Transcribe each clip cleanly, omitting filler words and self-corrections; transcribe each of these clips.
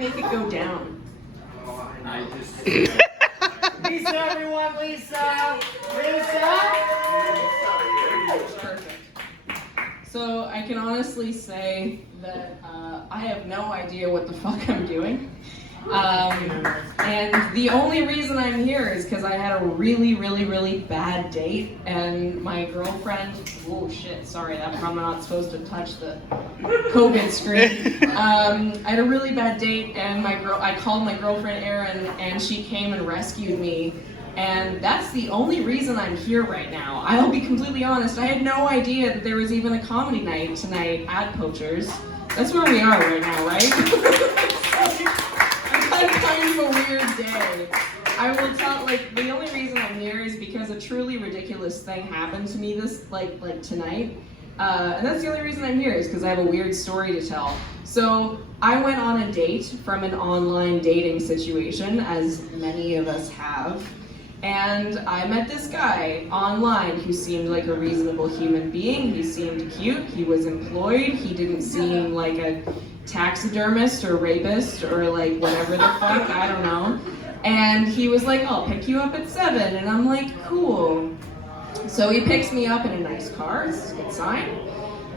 make it go down? I just. Lisa, everyone, Lisa! Lisa! Perfect. So I can honestly say that I have no idea what the fuck I'm doing. And the only reason I'm here is because I had a really, really, really bad date, and my girlfriend, oh shit, sorry, I'm not supposed to touch the COVID screen. I had a really bad date, and I called my girlfriend Erin, and she came and rescued me. And that's the only reason I'm here right now. I'll be completely honest, I had no idea that there was even a comedy night tonight at Poachers. That's where we are right now, right? Kind of a weird day. I will tell, like, the only reason I'm here is because a truly ridiculous thing happened to me this, like tonight. And that's the only reason I'm here, is because I have a weird story to tell. So, I went on a date from an online dating situation, as many of us have. And I met this guy online who seemed like a reasonable human being. He seemed cute, he was employed, he didn't seem like a taxidermist or rapist or like whatever the fuck, I don't know. And he was like, I'll pick you up at 7, and I'm like, cool. So he picks me up in a nice car, this is a good sign.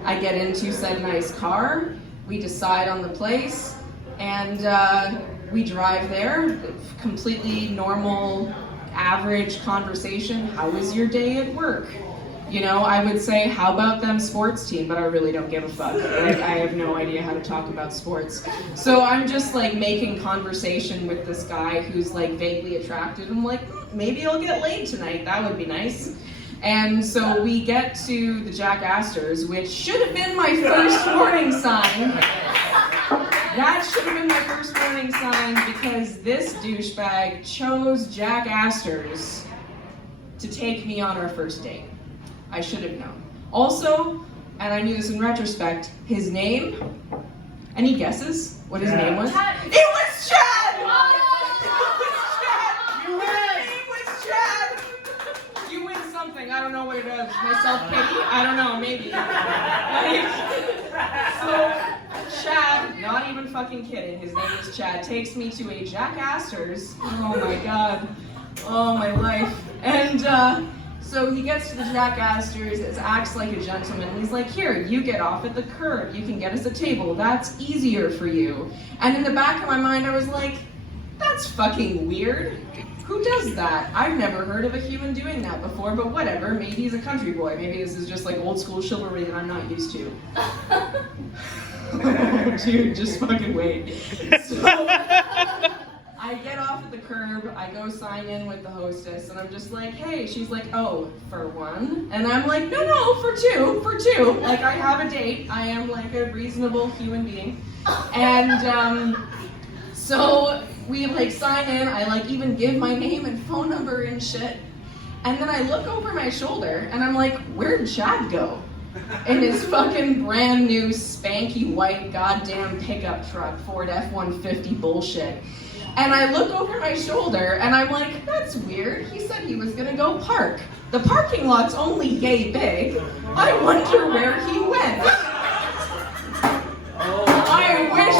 I get into said nice car, we decide on the place, and we drive there, completely normal, average conversation. How was your day at work? You know, I would say, how about them sports team? But I really don't give a fuck. Like, I have no idea how to talk about sports. So I'm just like making conversation with this guy who's like vaguely attracted. I'm like, maybe I'll get laid tonight. That would be nice. And so we get to the Jack Astor's, which should have been my first warning sign. That should have been my first warning sign, because this douchebag chose Jack Astor's to take me on our first date. I should have known. Also, and I knew this in retrospect, his name, any guesses what his name was? Chad. It was Chad! It was Chad! You win something, I don't know what it is. My self-pity? I don't know, maybe. So, Chad, not even fucking kidding, his name is Chad, takes me to a Jack Astor's. Oh my god. Oh my life. And so he gets to the Jack Astor's, acts like a gentleman, and he's like, here, you get off at the curb, you can get us a table, that's easier for you. And in the back of my mind I was like, that's fucking weird. Who does that? I've never heard of a human doing that before, but whatever, maybe he's a country boy, maybe this is just like old school chivalry that I'm not used to. Oh, dude, just fucking wait. So, I get off at the curb, I go sign in with the hostess, and I'm just like, hey, she's like, oh, for one? And I'm like, no, for two. Like, I have a date, I am like a reasonable human being. And so we like sign in, I like even give my name and phone number and shit. And then I look over my shoulder, and I'm like, where'd Chad go? In his fucking brand new spanky white goddamn pickup truck, Ford F-150 bullshit. And I look over my shoulder and I'm like, that's weird. He said he was gonna go park. The parking lot's only yay big. I wonder where he went. I wish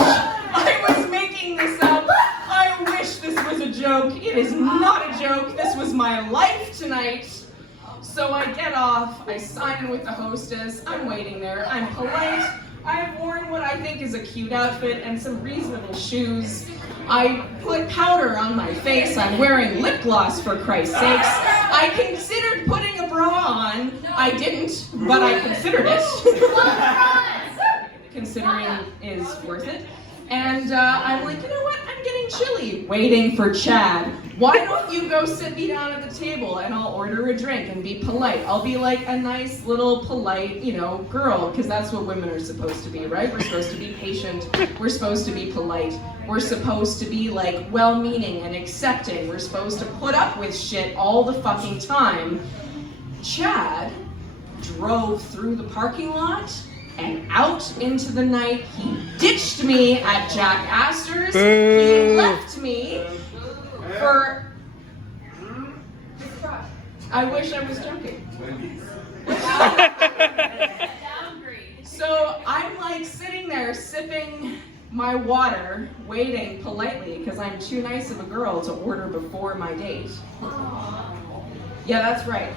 I was making this up. I wish this was a joke. It is not a joke. This was my life tonight. So I get off, I sign in with the hostess, I'm waiting there, I'm polite, I've worn what I think is a cute outfit and some reasonable shoes. I put powder on my face, I'm wearing lip gloss for Christ's sakes. I considered putting a bra on, I didn't, but I considered it. Considering is worth it. And I'm like, you know what, I'm getting chilly, waiting for Chad. Why don't you go sit me down at the table and I'll order a drink and be polite. I'll be like a nice little polite, you know, girl, because that's what women are supposed to be, right? We're supposed to be patient, we're supposed to be polite, we're supposed to be like well-meaning and accepting, we're supposed to put up with shit all the fucking time. Chad drove through the parking lot and out into the night. He ditched me at Jack Astor's. He left me for... I wish I was joking. So I'm like sitting there sipping my my water, waiting politely because I'm too nice of a girl to order before my date. Yeah, that's right.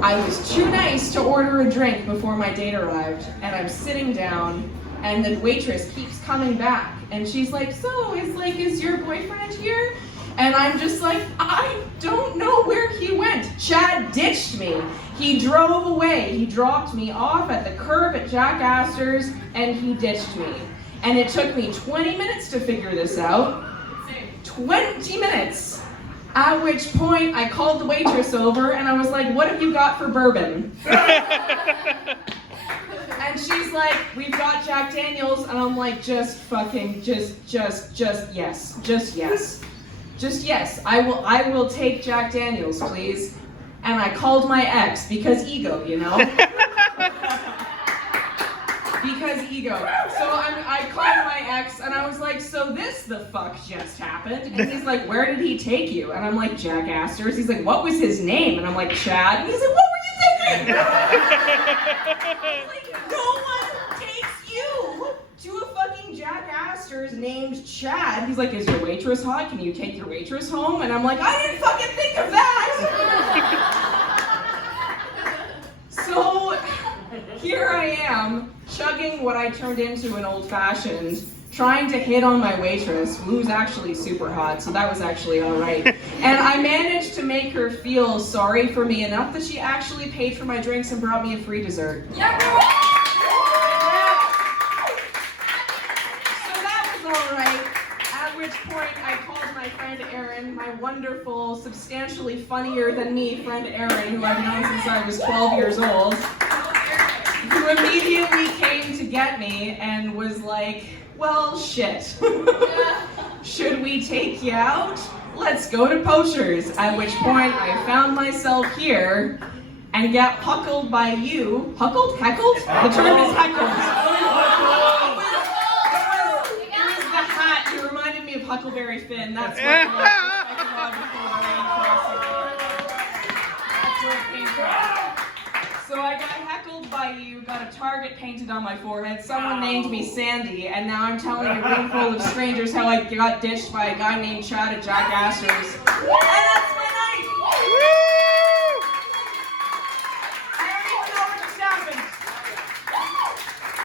I was too nice to order a drink before my date arrived, and I'm sitting down, and the waitress keeps coming back, and she's like, "So, is your boyfriend here?" And I'm just like, "I don't know where he went. Chad ditched me. He drove away. He dropped me off at the curb at Jack Astor's, and he ditched me. And it took me 20 minutes to figure this out. 20 minutes. At which point, I called the waitress over, and I was like, "What have you got for bourbon?" And she's like, "We've got Jack Daniels," and I'm like, just yes. Just yes, I will take Jack Daniels, please. And I called my ex, because ego, you know? Because ego. So I called my ex, and I was like, "So this the fuck just happened?" And he's like, "Where did he take you?" And I'm like, "Jack Astor's." He's like, "What was his name?" And I'm like, "Chad." And he's like, "What were you thinking?" Like, no one takes you to a fucking Jack Astor's named Chad. He's like, "Is your waitress hot? Can you take your waitress home?" And I'm like, "I didn't fucking think of that." So here I am, chugging what I turned into an old-fashioned, trying to hit on my waitress, who's actually super hot, so that was actually all right. And I managed to make her feel sorry for me enough that she actually paid for my drinks and brought me a free dessert. Yeah. So that was all right. At which point I called my friend Erin, my wonderful, substantially funnier than me friend Erin, who I've known since I was 12 years old, who immediately came to get me and was like, "Well, shit. Should we take you out? Let's go to Poacher's." At which point I found myself here and got huckled by you. Huckled? Heckled? The term is heckled. It was the hat. You reminded me of Huckleberry Finn. That's what it was. That's where it came from. So I got heckled by you, got a target painted on my forehead, someone named me Sandy, and now I'm telling a room full of strangers how I got ditched by a guy named Chad at Jack Astor's. And that's